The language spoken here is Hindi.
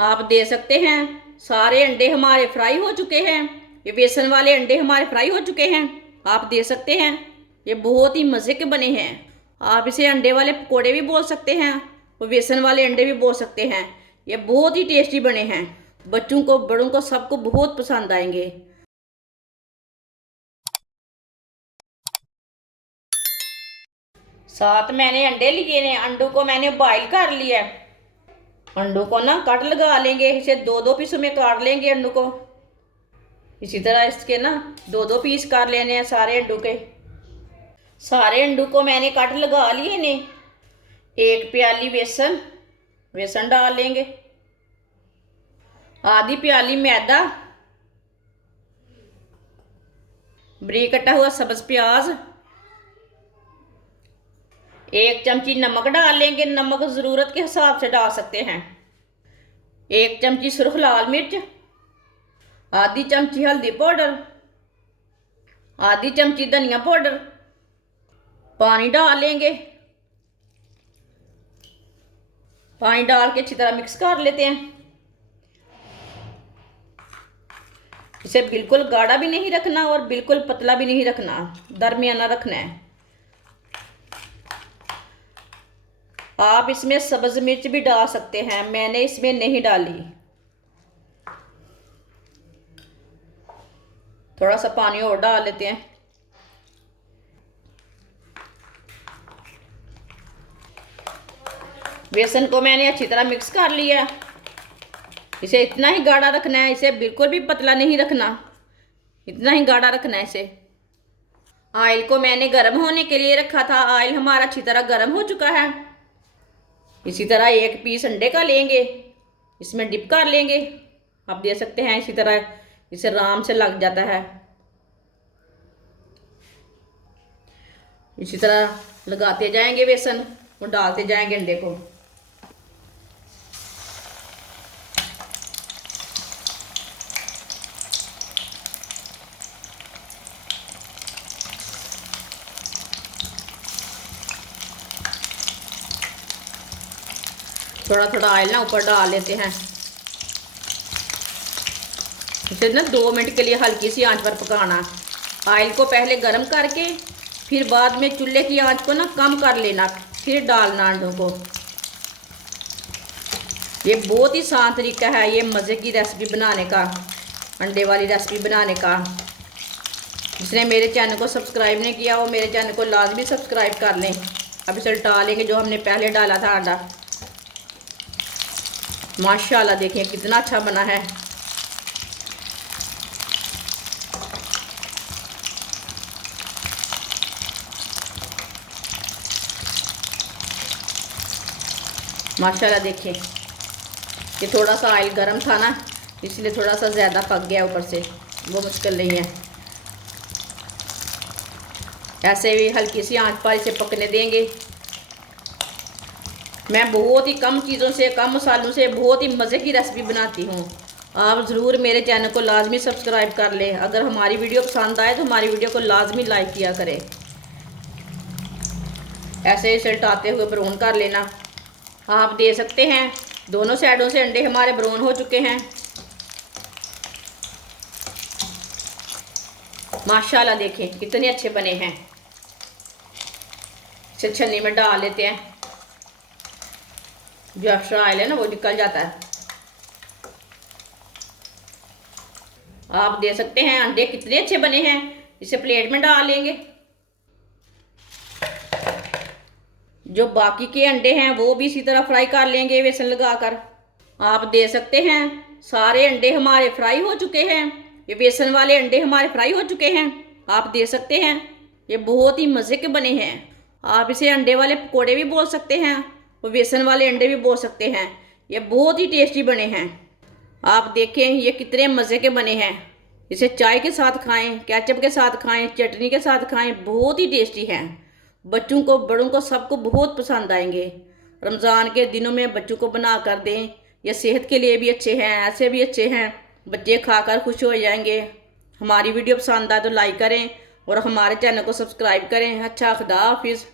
आप दे सकते हैं सारे अंडे हमारे फ्राई हो चुके हैं। ये बेसन वाले अंडे हमारे फ्राई हो चुके हैं। आप दे सकते हैं ये बहुत ही मज़े के बने हैं। आप इसे अंडे वाले पकोड़े भी बोल सकते हैं और बेसन वाले अंडे भी बोल सकते हैं। ये बहुत ही टेस्टी बने हैं। बच्चों को बड़ों को सबको बहुत पसंद आएंगे। साथ मैंने अंडे लिए हैं। अंडों को मैंने बॉईल कर लिया है। अंडों को ना कट लगा लेंगे। इसे दो दो पीसों में काट लेंगे अंडों को। इसी तरह इसके ना दो दो पीस कर लेने हैं सारे अंडों के। सारे अंडों को मैंने कट लगा लिए ने। एक प्याली बेसन बेसन डाल लेंगे। आधी प्याली मैदा, बारीक कटा हुआ सब्ज प्याज, एक चमची नमक डाल लेंगे। नमक ज़रूरत के हिसाब से डाल सकते हैं। एक चमची सुर्ख लाल मिर्च, आधी चमची हल्दी पाउडर, आधी चमची धनिया पाउडर। पानी डाल लेंगे। पानी डाल के अच्छी तरह मिक्स कर लेते हैं। इसे बिल्कुल गाढ़ा भी नहीं रखना और बिल्कुल पतला भी नहीं रखना, दरमियाना रखना है। आप इसमें सब्ज मिर्च भी डाल सकते हैं, मैंने इसमें नहीं डाली। थोड़ा सा पानी और डाल लेते हैं। बेसन को मैंने अच्छी तरह मिक्स कर लिया। इसे इतना ही गाढ़ा रखना है, इसे बिल्कुल भी पतला नहीं रखना, इतना ही गाढ़ा रखना है इसे। ऑयल को मैंने गर्म होने के लिए रखा था। ऑयल हमारा अच्छी तरह गर्म हो चुका है। इसी तरह एक पीस अंडे का लेंगे, इसमें डिप कर लेंगे। आप दे सकते हैं इसी तरह, इसे आराम से लग जाता है। इसी तरह लगाते जाएंगे बेसन और डालते जाएंगे अंडे को। थोड़ा थोड़ा ऑयल ना ऊपर डाल लेते हैं। इसे ना 2 मिनट के लिए हल्की सी आंच पर पकाना। ऑयल को पहले गर्म करके फिर बाद में चूल्हे की आंच को ना कम कर लेना, फिर डालना अंडों को। ये बहुत ही आसान तरीका है ये मज़े की रेसिपी बनाने का, अंडे वाली रेसिपी बनाने का। जिसने मेरे चैनल को सब्सक्राइब नहीं किया वो मेरे चैनल को लाजमी सब्सक्राइब कर लें। अब इसे डालेंगे जो हमने पहले डाला था अंडा। माशाल्लाह देखिए कितना अच्छा बना है। माशाल्लाह देखिए, ये थोड़ा सा ऑयल गर्म था ना, इसलिए थोड़ा सा ज़्यादा पक गया ऊपर से, वो मुश्किल नहीं है। ऐसे भी हल्की सी आंच पर इसे पकने देंगे। मैं बहुत ही कम चीज़ों से, कम मसालों से बहुत ही मज़े की रेसिपी बनाती हूँ। आप ज़रूर मेरे चैनल को लाजमी सब्सक्राइब कर लें। अगर हमारी वीडियो पसंद आए तो हमारी वीडियो को लाजमी लाइक किया करें। ऐसे इसे उल्टाते हुए ब्राउन कर लेना। आप दे सकते हैं दोनों साइडों से अंडे हमारे ब्राउन हो चुके हैं। माशाल्लाह देखें कितने अच्छे बने हैं। इसे छन्नी में डाल लेते हैं, जो एक्स्ट्रा ऑयल है ना वो निकल जाता है। आप दे सकते हैं अंडे कितने अच्छे बने हैं। इसे प्लेट में डाल लेंगे। जो बाकी के अंडे हैं वो भी इसी तरह फ्राई कर लेंगे बेसन लगाकर। आप दे सकते हैं सारे अंडे हमारे फ्राई हो चुके हैं। ये बेसन वाले अंडे हमारे फ्राई हो चुके हैं। आप दे सकते हैं ये बहुत ही मज़े के बने हैं। आप इसे अंडे वाले पकोड़े भी बोल सकते हैं और बेसन वाले अंडे भी बोल सकते हैं। ये बहुत ही टेस्टी बने हैं। आप देखें ये कितने मज़े के बने हैं। इसे चाय के साथ खाएं, केचप के साथ खाएं, चटनी के साथ खाएं, बहुत ही टेस्टी हैं। बच्चों को बड़ों को सबको बहुत पसंद आएंगे। रमज़ान के दिनों में बच्चों को बना कर दें। ये सेहत के लिए भी अच्छे हैं, ऐसे भी अच्छे हैं, बच्चे खाकर खुश हो जाएंगे। हमारी वीडियो पसंद आए तो लाइक करें और हमारे चैनल को सब्सक्राइब करें। अच्छा, खुदा हाफिज़।